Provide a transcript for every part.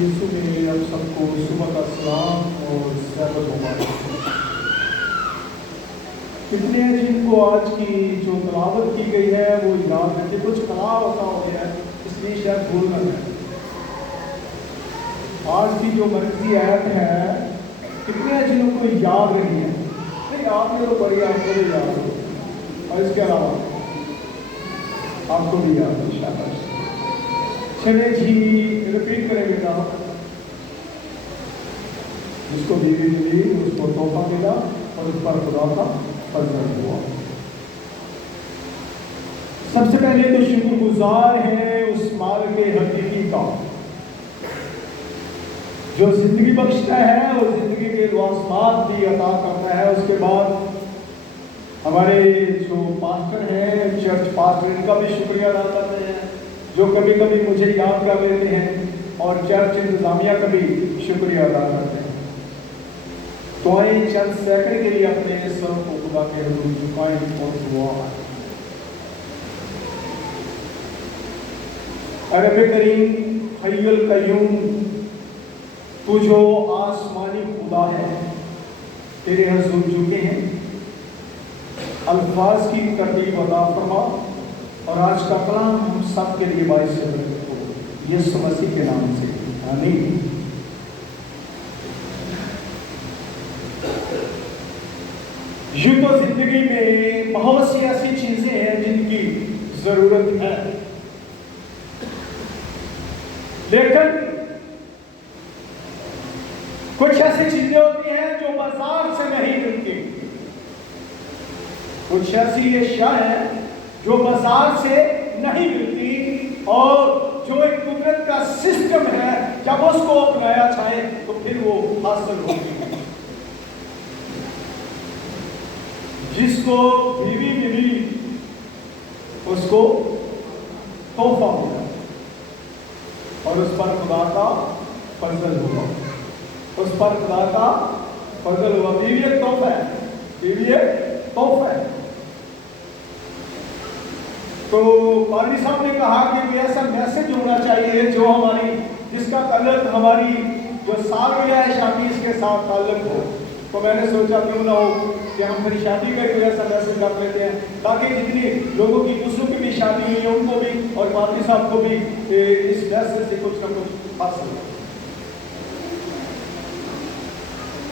यीशु में आप सबको सुबह का सलाम और सलाम मुबारक। कितने हैं जिनको आज की जो तलावत की गई है वो याद है? कुछ खराब होता हो गया है इसलिए शायद भूल ना जाए। आज की जो मर्जी आयत है कितने हैं जिनको याद रही है? नहीं, आपने तो बड़ी, आपको भी याद हो, और इसके अलावा आपको भी याद हो शाबाश। चले जी, रिपीट करें बेटा। जिसको बीवी मिली उसको तोहफा मिला और उस पर खुदा का फजल हुआ। सबसे पहले तो शुक्रगुजार है उस मालिक हकीकी का जो जिंदगी बख्शता है और जिंदगी के वासनात भी अता करता है। उसके बाद हमारे जो पास्टर हैं, चर्च पास्टर, इनका भी शुक्रिया अदा करते हैं जो कभी कभी मुझे याद कर लेते हैं, और चर्च इंतजामिया का भी शुक्रिया अदा करते हैं। तो आए चंद सेकंड के लिए अपने सर को खुदा के हुजूर झुकाएं और दुआ। रब करीम हय्युल कय्यूम, तू जो आसमानी खुदा है, तेरे हुजूर झुके हैं, अल्फाज की तरतीब अता फरमा और आज का कलाम हम सब के लिए बाइस से बरकत हो, यीशु मसीह के नाम से आमीन। यूं तो जिंदगी में बहुत सी ऐसी चीजें हैं जिनकी जरूरत है, लेकिन कुछ ऐसी चीजें होती हैं जो बाजार से नहीं मिलती। कुछ ऐसी अशिया है जो बाजार से नहीं मिलती और जो एक कुदरत का सिस्टम है, जब उसको अपनाया जाए तो फिर वो हासिल होती है। जिसको बीवी मिली उसको तोहफा मिला और उस पर खुदा का फजल हुआ। उस पर खुदा का फजल हुआ। बीवी एक तोहफा है, बीवी एक तोहफा है। तो पादरी साहब ने कहा कि कोई ऐसा मैसेज होना चाहिए जो हमारी, जिसका ताल्लुक हमारी जो सालगिरह है शादी इसके साथ ताल्लुक हो। तो मैंने सोचा क्यों ना हो कि हम मेरी शादी का कोई ऐसा मैसेज रख लेते हैं ताकि जितनी लोगों की दूसरों की भी शादी हुई है उनको भी और पादरी साहब को भी इस मैसेज से कुछ ना कुछ हासिल हो।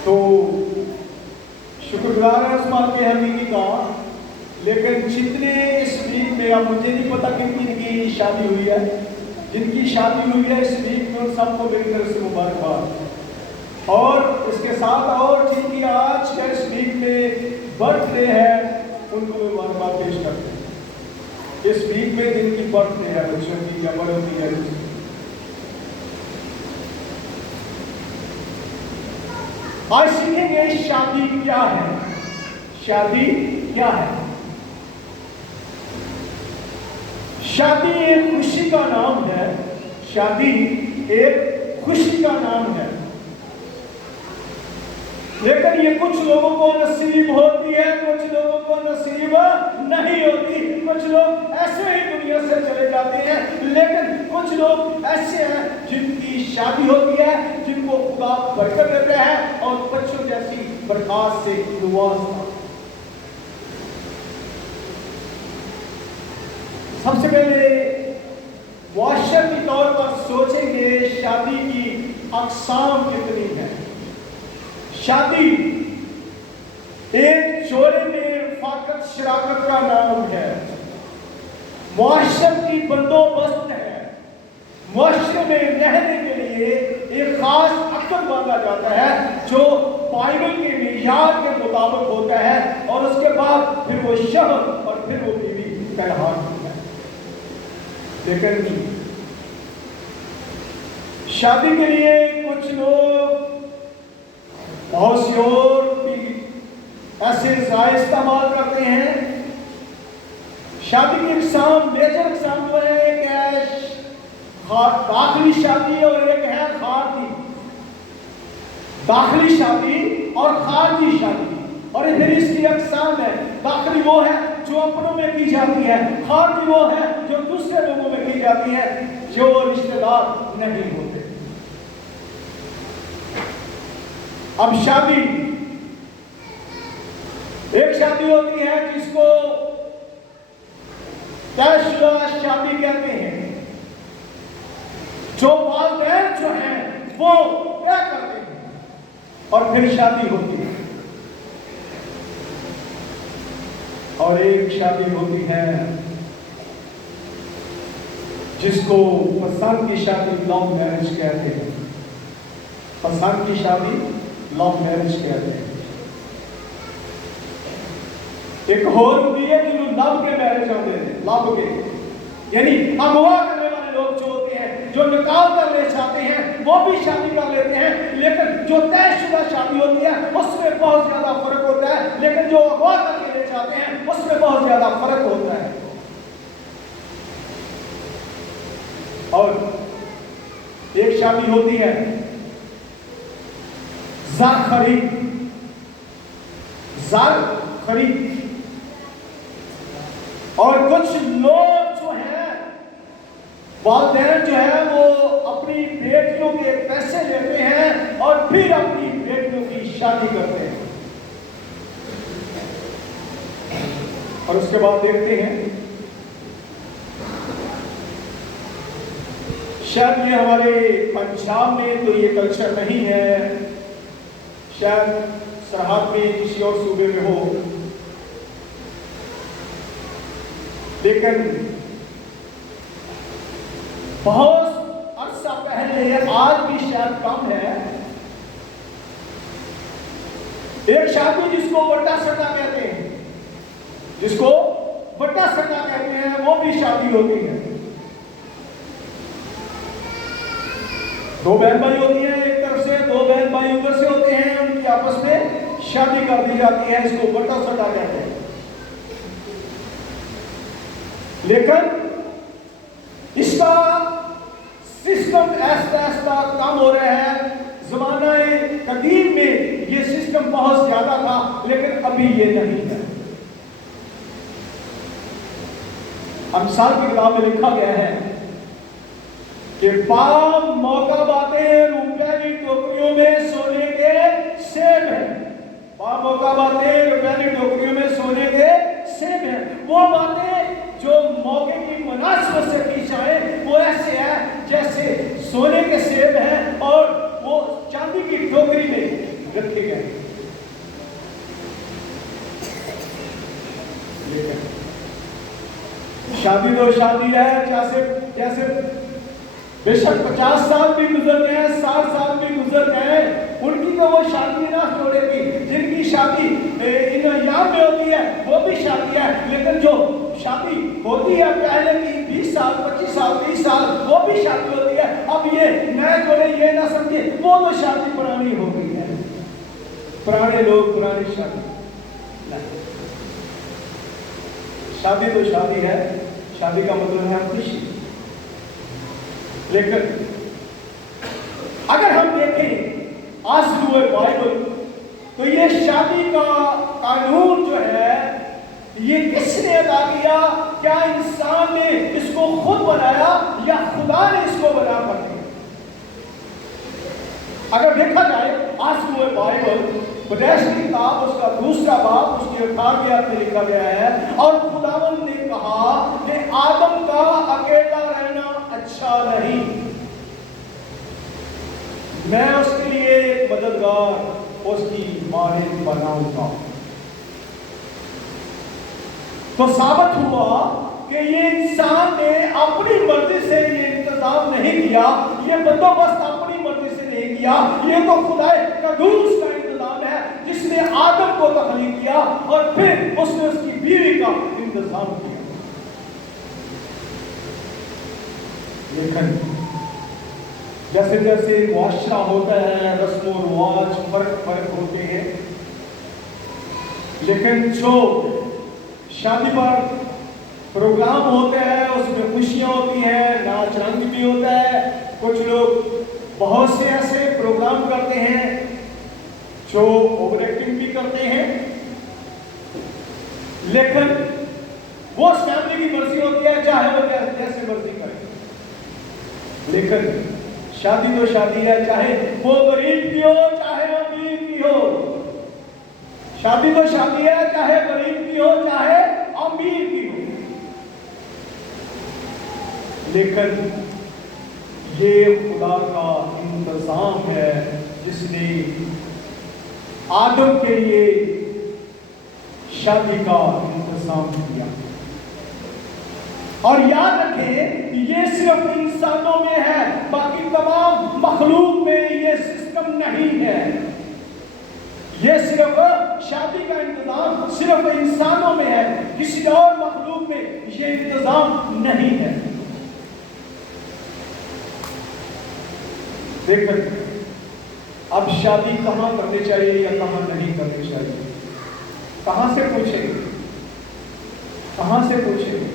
तो शुक्रगुजार है उस बात के हकीकी का। लेकिन जितने इस वीक में, अब मुझे नहीं पता कितनी की शादी हुई है, जिनकी शादी हुई है इस वीक में उन सबको मेरी तरफ से मुबारकबाद। और इसके साथ और जिनकी आज का इस वीक में बर्थडे है उनको मुबारकबाद पेश करते हैं। इस वीक में जिनकी बर्थडे है, बच्चों की या बड़ों की है। आज सीखेंगे शादी क्या है। शादी क्या है? शादी एक खुशी का नाम है। शादी एक खुशी का नाम है, लेकिन ये कुछ लोगों को नसीब होती है, कुछ लोगों को नसीब नहीं होती। कुछ लोग ऐसे ही दुनिया से चले जाते हैं, लेकिन कुछ लोग ऐसे हैं जिनकी शादी होती है, जिनको खुदा बरकत देते हैं और बच्चों जैसी बरकत से नवाजता। सबसे पहले वाशर के तौर पर सोचेंगे शादी की अक़साम कितनी है। शादी एक जोड़े में फाकत शराकत का नाम है, मुआशर की बंदोबस्त है। मुआशरे में रहने के लिए एक खास अक़द बांधा जाता है जो बाइबल के मियार के मुताबिक होता है, और उसके बाद फिर वो शौहर और फिर वो बीवी कहलाती है। लेकिन शादी के लिए कुछ लोग बहुत सी और भी ऐसे ज़राए इस्तेमाल करते हैं। शादी की इक़साम, मेजर इक़साम जो है, एक है दाखिली शादी और एक है खारजी। दाखिली शादी और खारजी शादी, और फिर इसकी इक़साम है। दाखिली वो है जो अपनों में की जाती है, खारजी वो है जो दूसरे लोगों में की जाती है, जो रिश्तेदार नहीं होते। अब शादी, एक शादी होती है जिसको तयशुदा शादी कहते हैं, जो वालिदैन जो हैं वो तय करते हैं और फिर शादी होती है। और एक शादी होती है जिसको पसंद की शादी लव मैरिज कहते हैं। पसंद की शादी लव मैरिज कहते हैं। एक और होती है जिन्होंने लव के मैरिज होते हैं, लव के, यानी अगवा करने वाले लोग जो होते हैं, जो निकाह करने चाहते हैं वो भी शादी कर लेते हैं, लेकिन जो तयशुदा शादी होती है उसमें बहुत ज्यादा फर्क होता है, लेकिन जो अगवा करके ले जाते हैं उसमें बहुत ज्यादा फर्क होता है। और एक शादी होती है ज़र खरीद, और कुछ लोग जो हैं, वालिदैन जो है वो अपनी बेटियों के पैसे लेते हैं और फिर अपनी बेटियों की शादी करते हैं। और उसके बाद देखते हैं, शायद ये हमारे पंजाब में तो ये कल्चर नहीं है, शायद सरहद में किसी और सूबे में हो, लेकिन बहुत अरसा पहले, आज भी शायद कम है, एक शादी जिसको वट्टा सट्टा कहते हैं, जिसको वट्टा सट्टा कहते हैं, वो भी शादी होती है। दो बहन भाई होती हैं एक तरफ से, दो बहन भाई उधर से होते हैं, उनकी आपस में शादी कर दी जाती है, इसको वट्टा सट्टा कहते हैं। लेकिन इसका सिस्टम ऐसा ऐसा कम हो रहा है। ज़माने कदीम में ये सिस्टम बहुत ज्यादा था, लेकिन अभी ये नहीं है। अमसाल की किताब में लिखा गया है कि पाप मौका बातें रुपए की टोकरियों में सोने के सेब हैं। पाप मौका बातें रुपए की टोकरियों में सोने के सेब हैं। वो बातें जो मौके की मुनासिबत से की जाए वो ऐसे है जैसे सोने के सेब हैं और वो चांदी की टोकरी में रखे गए। शादी तो शादी है, जैसे बेशक 50 साल भी गुजर गए, 60 साल भी गुजर गए, उनकी तो वो शादी ना छोड़ेगी। जिनकी शादी इन अय्याम में होती है वो भी शादी है, लेकिन जो शादी होती है पहले की 20 साल 25 साल 30 साल वो भी शादी होती है। अब ये नए जोड़े ये ना समझे वो तो शादी पुरानी हो गई है, पुराने लोग पुरानी शादी। शादी तो शादी है, शादी का मतलब है खुशी। लेकिन अगर हम देखें आज हुए बाइबल, तो ये शादी का कानून जो है ये किसने अदा किया? क्या इंसान ने इसको खुद बनाया या खुदा ने इसको बना कर दिया? अगर देखा जाए आज हुए बाइबल उपदेश की किताब उसका दूसरा बाब उसके 18वें आयत में लिखा गया है, और खुदावंद ने कहा कि आदम का अकेला रहना अच्छा नहीं, मैं उसके लिए एक मददगार उसकी माने बनाऊंगा। तो साबित हुआ कि ये इंसान ने अपनी मर्जी से ये इंतजाम नहीं किया, ये बंदोबस्त अपनी मर्जी से नहीं किया, ये तो खुदाए कदूस का इंतजाम है जिसने आदम को तख्लीक किया और फिर उसने उसकी बीवी का इंतजाम किया। लेकिन जैसे जैसे मुआशरा होता है, रस्म और रिवाज फर्क होते हैं, लेकिन जो शादी पर प्रोग्राम होते हैं उसमें खुशियां होती हैं, नाच रंग भी होता है। कुछ लोग बहुत से ऐसे प्रोग्राम करते हैं जो ओवर एक्टिंग भी करते हैं, लेकिन वो फैमिली की मर्जी होती है, चाहे वो जैसे मर्जी करे। लेकिन शादी तो शादी है, चाहे वो गरीब की हो चाहे वो अमीर की शादी तो शादी है, चाहे गरीब की हो चाहे अमीर की हो, लेकिन ये खुदा का इंतजाम है जिसने आदम के लिए शादी का इंतजाम किया। और याद रखें ये सिर्फ इंसानों में है, बाकी तमाम मखलूक में ये सिस्टम नहीं है। ये सिर्फ शादी का इंतजाम सिर्फ इंसानों में है, किसी और मखलूक में ये इंतजाम नहीं है। देखिए अब शादी कहाँ करनी चाहिए या कहाँ नहीं करनी चाहिए, कहाँ से पूछेंगे, कहाँ से पूछेंगे,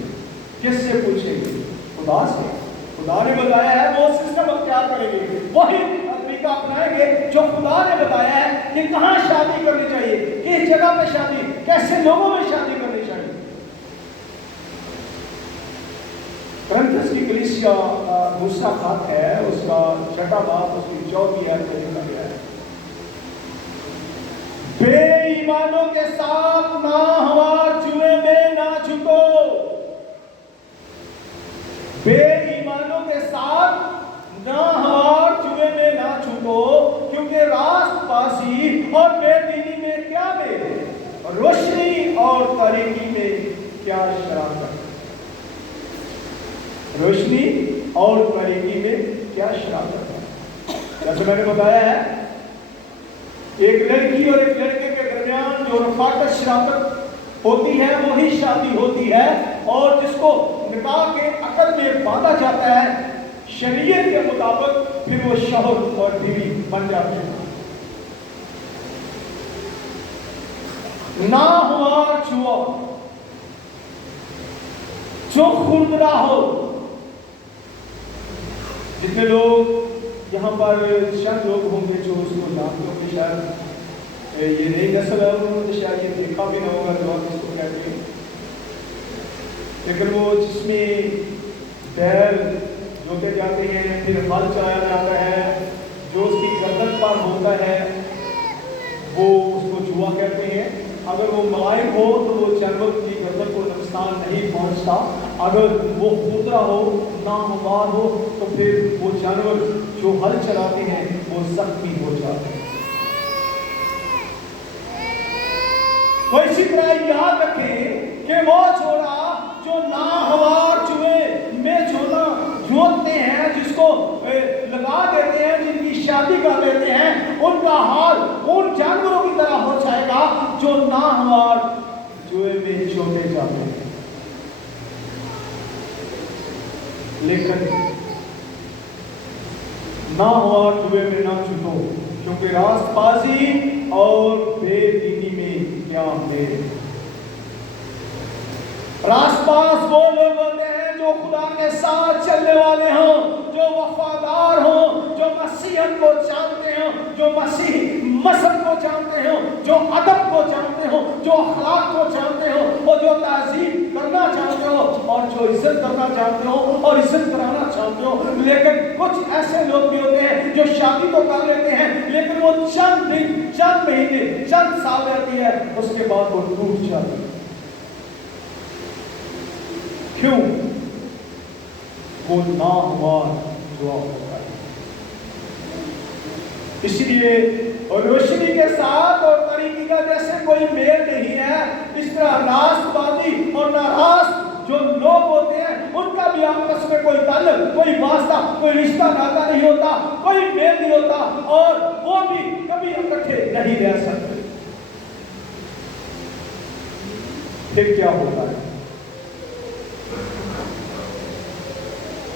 किससे पूछेंगे? खुदा से। खुदा ने बताया है, वो सिस्टम अख्तियार करेंगे, वही तरीका अपनाएंगे जो खुदा ने बताया है कि कहाँ शादी करनी चाहिए, किस जगह पे शादी, कैसे लोगों में शादी करनी चाहिए। करंथस की कलीसिया दूसरा खत है, उसका 6वां बाब उसकी 14वीं आयत में लिखा गया है, बेईमानों के साथ ना हमार जुए में ना छूटो। बेईमानों के साथ ना हमार जुए में ना छूटो, क्योंकि रास्तबाजी और बेदीनी में क्या मेल, रोशनी और तारीकी में क्या शराकत। रोशनी और तारीकी में क्या शराकत है। जैसे मैंने बताया है, एक लड़की और एक लड़के के दरमियान जो रफाकत शराकत होती है वही शादी होती है, और जिसको निकाह के अकद में बांधा जाता है शरीयत के मुताबिक, फिर वो शौहर और बीवी बन जाते हैं। ना हुआ छुआ जो खुरदरा हो। जितने लोग यहाँ पर शायद लोग होंगे जो उसको जानते होंगे, शायद ये नई नस्ल है, उन्होंने शायद ये देखा भी ना होगा जो आप इसको कहते हैं, लेकिन वो जिसमें बैल जोते जाते हैं, फिर हल चलाया जाता है, जो उसकी गर्दन पर होता है वो उसको जुआ कहते हैं। अगर वो मुलायम हो तो वो जानवर की गर्दन को नुकसान नहीं पहुंचता, अगर वो खुरदरा हो, नाहमार हो, तो फिर वो जानवर जो हल चलाते हैं वो जख्मी हो जाते हैं। तो इसी तरह याद रखें कि वो छोड़ा जो नाहमार जुए में जोतते हैं, जिसको लगा देते हैं, जिनकी शादी कर देते हैं, उनका हाल उन जानवरों की तरह हो जाएगा जो नाहमार जुए में जोते जाते हैं। लेकिन नाहमार जुए में ना छूटो, क्योंकि रास्तबाजी और बेदीनी में क्या मेल। रास्तबाज वो लोग होते हैं जो खुदा के साथ चलने वाले हों, जो वफादार हों, जो मसीहत को जानते हों, जो मसीह मसहब को जानते हों, जो अदब को जानते हों, जो अखलाक को जानते हों, और जो तहजीब करना चाहते हो, और जो इज्जत करना चाहते हो और इज्जत कराना चाहते हो। लेकिन कुछ ऐसे लोग भी होते हैं जो शादी तो कर लेते हैं, लेकिन वो चंद दिन, चंद महीने, चंद साल रहती है, उसके बाद वो टूट जाती है। क्यों? वो नाहमार जुआ होता है। इसलिए और रोशनी के साथ और तरीकी का जैसे कोई मेल नहीं है, इस तरह रास्तबाजी और नाराज जो लोग होते हैं उनका भी आपस में कोई ताल्लुक, कोई वास्ता, कोई रिश्ता नाता नहीं होता, कोई मेल नहीं होता, और वो भी कभी इकट्ठे नहीं रह सकते। फिर क्या होता है?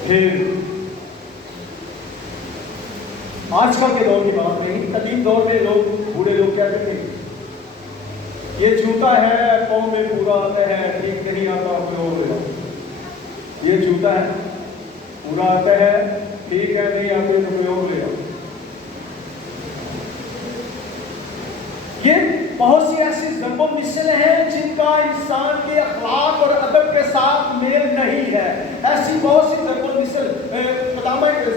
फिर आजकल के दौर की बात नहीं, कदीम दौर में लोग, बूढ़े लोग कहते थे ये जूता है, पाँव में पूरा आता है, ठीक नहीं आता कोई और ले लो। ये जूता है, पूरा आता है, ठीक है, नहीं आते तो कोई और ले लो। ये बहुत सी ऐसी ज़ब्ब मिसल हैं जिनका इंसान के अखलाक और अदब के साथ मेल नहीं है। ऐसी बहुत सी ज़ब्ब मिसल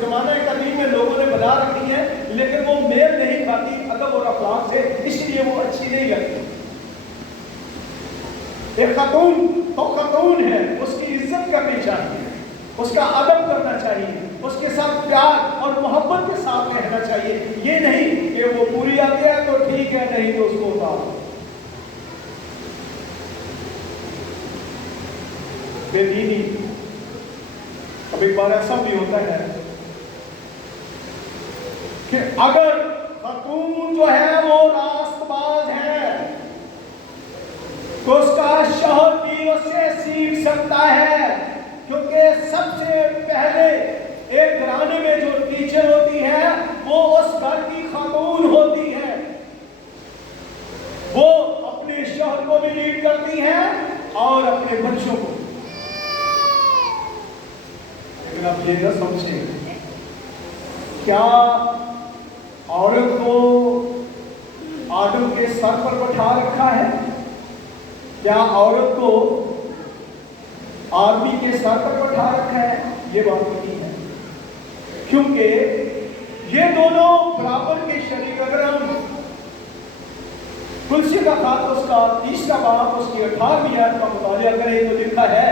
ज़माने कदीम में लोगों ने बना रखी है, लेकिन वो मेल नहीं खाती अदब और अखलाक से, इसलिए वो अच्छी नहीं लगती। ایک خاتون تو خاتون ہے، اس کی عزت کرنی چاہیے، اس کا ادب کرنا چاہیے، اس کے ساتھ پیار اور محبت کے ساتھ رہنا چاہیے. یہ نہیں کہ وہ پوری آتی ہے تو ٹھیک ہے، نہیں تو اس کو اتارو. بے دینی. اب ایک بار ایسا بھی ہوتا ہے کہ اگر خاتون جو ہے وہ راست باز ہے تو اس کا شوہر بھی اس سے سیکھ سکتا ہے، کیونکہ سب سے پہلے ایک گھرانے میں جو ٹیچر ہوتی ہے وہ اس گھر کی خاتون ہوتی ہے. وہ اپنے شوہر کو بھی لیڈ کرتی ہے اور اپنے بچوں کو. لیکن آپ یہ نہ سمجھیں کیا عورت کو آدم کے سر پر بٹھا رکھا ہے؟ کیا عورت کو آدمی کے سر پر بٹھا رکھا ہے؟ یہ بات نہیں ہے، کیونکہ یہ دونوں برابر کے شریک. اگر ہم تلسی کا خط اس کا 30 باب اس کی 18ویں آیت کا مطالعہ کریں تو لکھا ہے،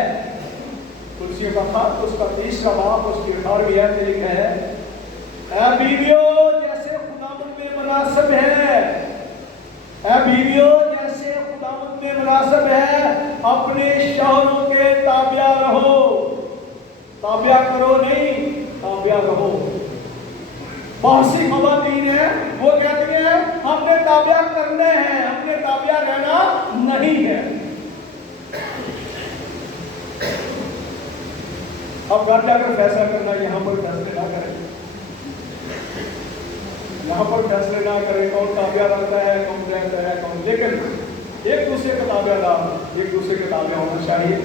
تلسی کا خط اس کا 30 باب اس کی 18ویں آیت میں لکھا ہے، اے بیویوں جیسے خداوند میں مناسب ہے، اے بیویوں جیسے خداوند میں مناسب ہے اپنے شوہروں کے تابع رہو. تابع کرو نہیں، تابع رہو. بہت سی خواتین ہیں وہ کہتے ہیں ہم نے تابع کرنے ہیں، ہم نے تابع رہنا نہیں ہے. اب گھر جا کر فیصلہ کرنا، یہاں پر فیصلے نہ کریں، یہاں پر فیصلے نہ کریں کون تابع رہتا ہے کون رہتا ہے کون. لیکن ایک دوسرے کا تابع دار، ایک دوسرے کا تابع ہونا چاہیے.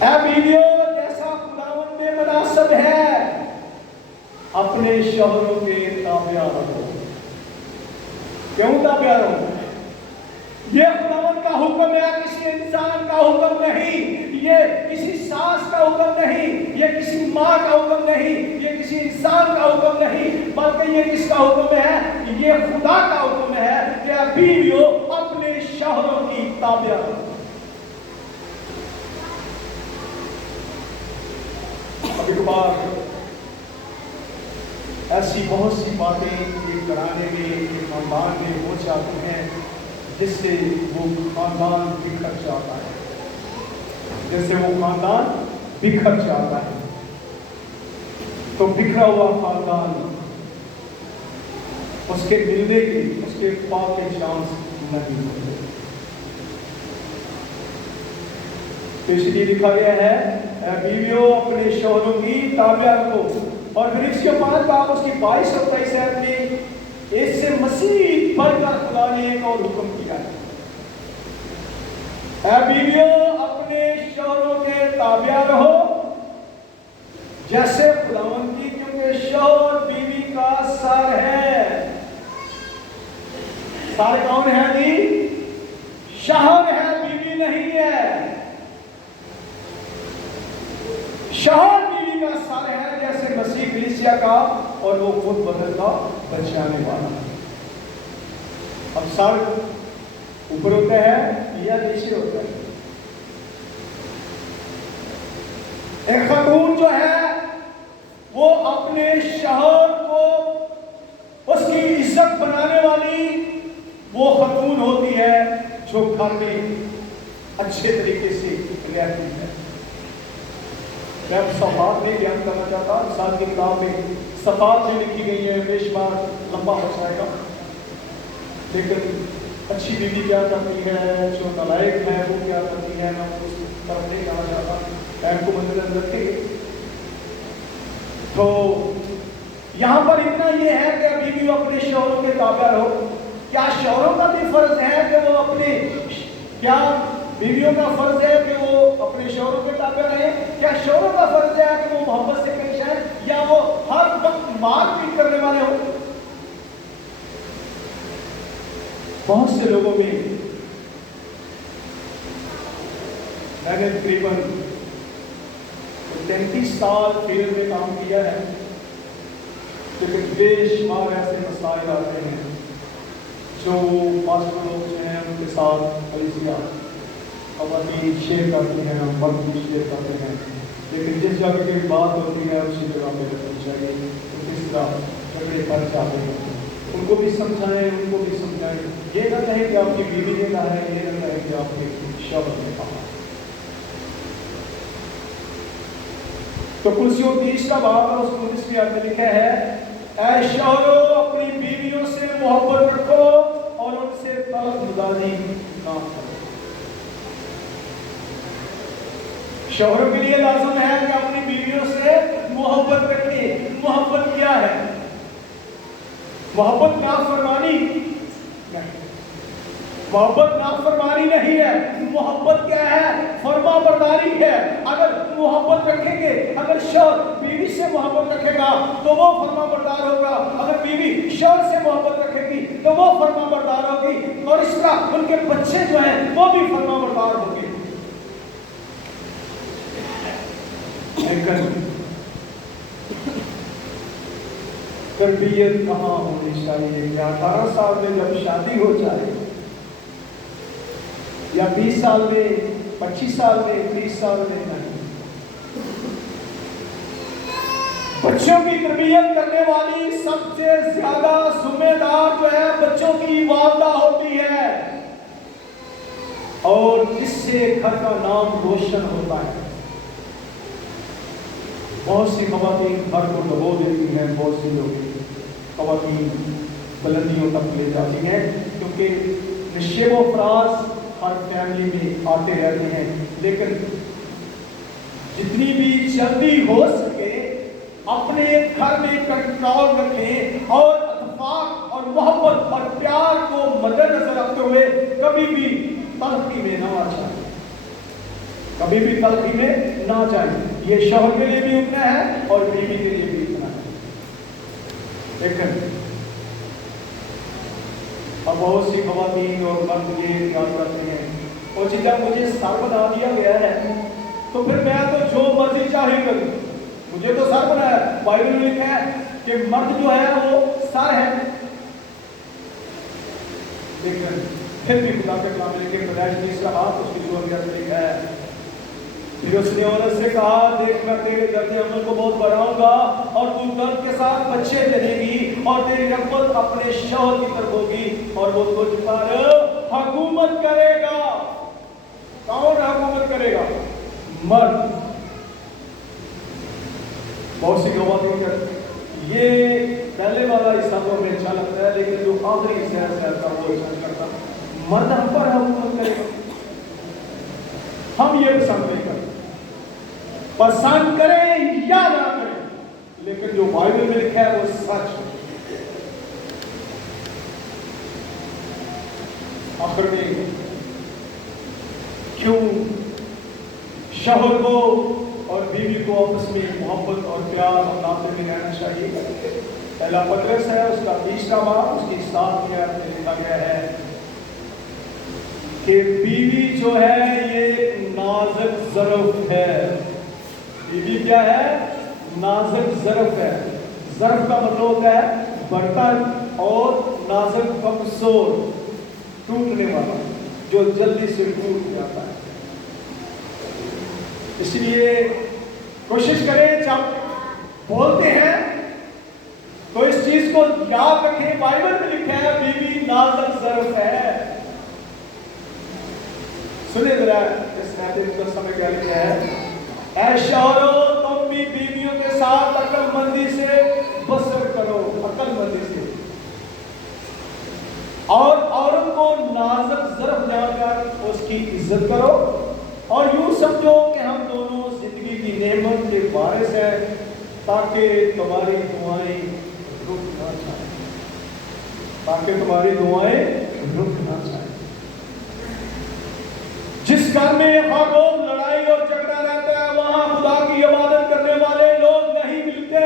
اے بیویوں جیسا خداوند میں مناسب ہے اپنے شوہروں کے تابع رہو. کیوں تابع رہو؟ یہ خداوند کا حکم ہے، کسی انسان کا حکم نہیں، یہ کسی ساس کا حکم نہیں، یہ کسی ماں کا حکم نہیں، یہ کسی انسان کا حکم نہیں، بلکہ یہ کس کا حکم ہے؟ یہ خدا کا حکم ہے کہ بیویوں اپنے شوہروں کی تابع رہو. اب ایک بار ایسی بہت سی باتیں ایک گھرانے میں ایک خاندان میں ہو جاتی ہیں جس سے وہ خاندان بکھر جاتا ہے، جس سے وہ خاندان بکھر جاتا ہے. تو بکھرا ہوا خاندان اس کے ملنے کی، اس کے پاک کے چانس نہیں ہوتے. اس لیے لکھا گیا ہے اے بیویوں اپنے شوہروں کی تابع رکھو. اور پھر اس کے بعد آپ اس کی 22 اور 23 آیت میں اس سے مزید بڑھ کر خدا نے ایک اور حکم کیا ہے، اے بیویوں اپنے شوہروں کے تابع رہو جیسے خداوند کی، کیونکہ شوہر بیوی کا سر ہے. سر کون ہے جی؟ شوہر ہے، بیوی نہیں ہے. شوہر بیوی کا سر ہے جیسے مسیح کلیسیا کا، اور وہ خود بدل کا بچانے والا. اب سر اوپر ہوتا ہے یا نیچے ہوتا ہے؟ ایک خاتون جو ہے وہ اپنے شوہر کو اس کی عزت بنانے والی وہ خاتون ہوتی ہے جو گھر میں اچھے طریقے سے رہتی ہے. میں اب صفات میں بیان کرنا چاہتا ہوں. مثال کی کتاب میں صفات میں لکھی گئی ہے، بے شمار لمبا ہو جائے گا، لیکن اچھی بیوی کیا کرتی ہے، جو نالائق ہے وہ کیا کرتی ہے، میں اس طرف نہیں جانا چاہتا، ٹائم کو مد نظر رکھیں گے. تو یہاں پر اتنا یہ ہے کہ بیوی اپنے شوہروں کے تابع رہو. کیا شوہروں کا بھی فرض ہے کہ وہ اپنے، کیا بیویوں کا فرض ہے کہ وہ اپنے شوہروں کے تابع رہیں؟ کیا شوہروں کا فرض ہے کہ وہ محبت سے پیش آئیں یا وہ ہر وقت مار پیٹ کرنے والے ہوں؟ بہت سے لوگوں میں نے تقریباً 33 سال فیلڈ میں کام کیا ہے، لیکن بے شمار ایسے مسائل آتے ہیں जो पास्टर लोग हैं उनके साथ कलीसिया खवातीन शेयर करते हैं, मर्द भी शेयर करते हैं, लेकिन जिस जगह की बात होती है उसी जगह पे रखनी चाहिए। तो किस तरह झगड़े पर जाते हैं, उनको भी समझाएं, उनको भी समझाएं। ये ना कहें कि आपकी बीवी ने कहा है, ये ना कहें कि आपके शब्द ने कहा। तो कुलसियों तीसरा भाग और उसको 19वीं आयत में लिखा है, ऐ शौहरों अपनी बीवियों से मोहब्बत रखो और उनसे तलबदारी ना करो। शौहरों के लिए लाजम है कि अपनी बीवियों से मोहब्बत रखें। मोहब्बत क्या है? मोहब्बत नाफरमानी नहीं, मोहब्बत नाफरमानी नहीं है। मोहब्बत क्या है? फरमाबरदारी है। अगर मोहब्बत रखेंगे, अगर शौहर बीवी से मोहब्बत रखेगा तो वो फरमाबरदार होगा, अगर बीवी शौहर से मोहब्बत रखेगी तो वो फरमाबरदार होगी, और इस तरह उनके बच्चे जो हैं वो भी फरमाबरदार होंगे। तरबियत कहाँ होनी चाहिए? क्या 18 साल में जब शादी हो जाए, या 20 साल में, 25 साल में, 30 साल में? नहीं। बच्चों की तरबियत करने वाली सबसे ज्यादा जिम्मेदार जो है बच्चों की वालदा होती है, और इससे घर का नाम रोशन होता है। बहुत सी खवातीन घर को डबो देती हैं, बहुत सी लोग खवातीन बुलंदियों तक ले जाती हैं, क्योंकि नशे व फराज हर फैमिली में आते रहते हैं। लेकिन जितनी भी जल्दी हो सके अपने घर में कंट्रोल रखें, और इत्तेफाक और मोहब्बत और प्यार को मद्देनजर रखते हुए कभी भी तलखी में ना आ जाए, कभी भी तलखी में ना जाए। ये शौहर के लिए भी उतना है और बीवी के लिए भी उतना है। लेकिन अब बहुत सी खवातीन और मर्द ये याद रखते हैं, और जितना मुझे सर बना दिया गया है तो फिर मैं तो जो मर्जी चाहे करूं, मुझे तो सर बनाया। बाइबल में लिखा है कि मर्द जो है वो सर है, लेकिन फिर भी खुदा के कलाम में लिखे पैदाइश 30 उसकी जो अंदर लिखा है, फिर उसने औरत से कहा, देख मैं तेरे दर्द अमल को बहुत बढ़ाऊंगा और तू दर्द के साथ बच्चे जनेगी, और तेरी रगबत अपने शौहर की तरफ होगी और वो तुझ पर हुकूमत करेगा। कौन हुकूमत करेगा? मर्द। बहुत सी खवातीन करती, ये पहले वाला हिस्सा तो हमें अच्छा लगता है, लेकिन जो आखिरी हिस्सा है वो अच्छा नहीं करता। मर्द हम पर हुकूमत करेगा, हम ये पसंद नहीं करते। पसंद करें या ना करें, लेकिन जो बाइबल में लिखा है वो सच है। आखिर में क्यों शौहर को और बीवी को आपस में मोहब्बत और प्यार और नाते में रहना चाहिए? पहला पत्रस है, उसका 30वां बाब, उसकी 7वीं आयत में लिखा गया है कि बीवी जो है ये नाजुक ज़र्फ़ है। बीवी क्या है? नाजुक ज़र्फ़ है। ज़र्फ़ का मतलब होता है बर्तन, और नाजुक कमजोर, टूटने वाला, जो जल्दी से टूट जाता है। इसलिए कोशिश करें जब बोलते हैं तो इस चीज को याद रखें, बाइबल में लिखा है बीवी नाजुक ज़र्फ़ है। सुनिए जरा इस आयत समय क्या लिखा है, ऐ शौहरों तुम भी बीवियों के साथ अक्लमंदी से बसर करो, अक्लमंदी से, और औरत को नाजुक ज़र्फ़ जानकर उसकी इज्जत करो, और यूं समझो कि हम दोनों जिंदगी की नेमत के वारिस हैं, ताकि तुम्हारी दुआएं रुक ना जाए, ताकि तुम्हारी दुआएं रुक ना जाए। जिस घर में हर रोज लड़ाई और झगड़ा रहता है, वहां खुदा की इबादत करने वाले लोग नहीं मिलते।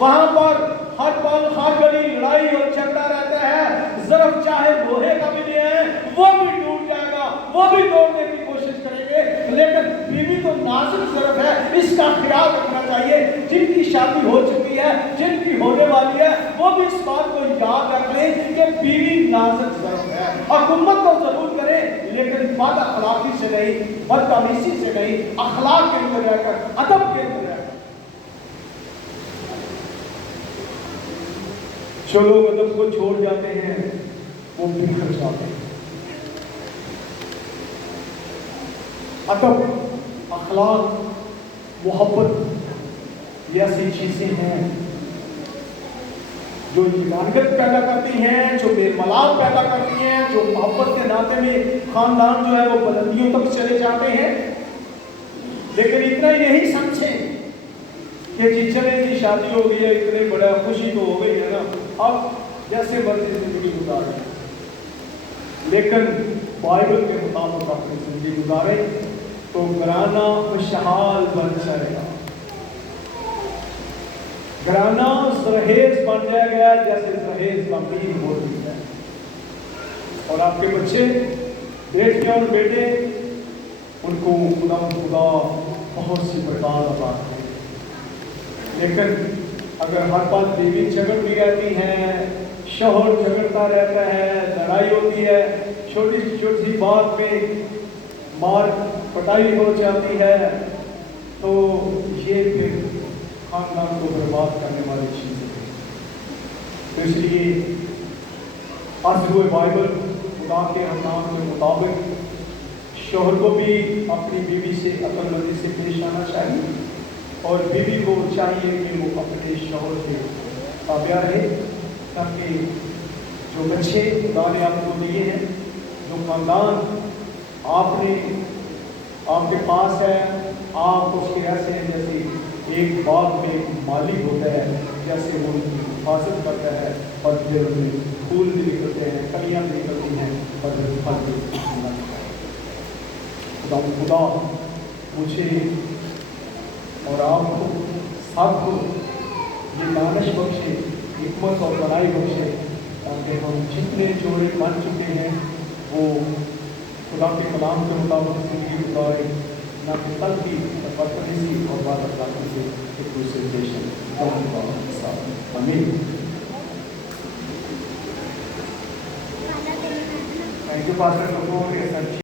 वहां पर हर पल हर घड़ी लड़ाई और झगड़ा रहता है। ज़र्फ़ चाहे लोहे का भी ले आए वो भी टूट जाएगा, वो भी तोड़ने की कोशिश करेंगे, लेकिन बीवी तो नाजुक ज़र्फ़ है, इसका ख्याल रखना चाहिए। जिनकी शादी हो चुकी है, जिनकी होने वाली है, वो भी इस बात को याद रख लें कि बीवी नाजुक ज़र्फ है। हुकूमत तो जरूर करें, लेकिन बद अखलाकी से नहीं, बदतमीजी से नहीं, अखलाक के अंदर रहकर, अदब के अंदर रहकर। जो लोग अदब को छोड़ जाते हैं वो बिखर जाते हैं। अदब, अखलाक, मोहब्बत ये ऐसी चीजें हैं जो ईमानगत पैदा करती हैं, जो मेलमिलाप पैदा करती हैं, जो मोहब्बत के नाते में खानदान जो है वो बुलंदियों तक चले जाते हैं। लेकिन इतना यही समझें कि जी चले की शादी हो गई है, इतने बड़ा खुशी तो हो गई है ना, अब जैसे मर्जी जिंदगी गुजारें, लेकिन बाइबल के मुताबिक अपनी जिंदगी गुजारें तो घराना खुशहाल बन जाएगा। घराना सरहेज बन जाएगा जैसे सरहेज का मीर होती है। और आपके बच्चे, बेटियां और बेटे, उनको खुदा बहुत सी प्रकार अता करे। लेकिन अगर हर बात बीवी झगड़ती रहती है, शौहर झगड़ता रहता है, लड़ाई होती है, छोटी छोटी बात में मार पटाई हो जाती है, तो ये फिर खानदान को बर्बाद करने वाली चीज़ है। तो इसलिए आज हुए बाइबल खुदा के अहकाम के मुताबिक शौहर को भी अपनी बीवी से अक्लमंदी से पेश आना चाहिए, और बीवी को चाहिए कि वो अपने शौहर से ताबिया रहे, ताकि जो बच्चे खुदा ने आपको दिए हैं, जो खानदान आपके पास है, आप उसके ऐसे हैं जैसे एक बाग में माली होता है, जैसे वो हिफाजत करता है और फिर उसमें फूल भी निकलते हैं, कलियाँ भी निकलती हैं और फल भी निकलता है। खुदा मुझे और आपको सबको ये दानिश बख्शे, हिकमत और बड़ाई बख्शे, ताकि हम जितने जोड़े बन चुके हैं वो खुदा के कलाम के मुताबिक जिंदगी गुजारे, ना कि तलखी, बदतमीजी और बात अखलाकी से एक दूसरे देश आमीन। Thank you pastor.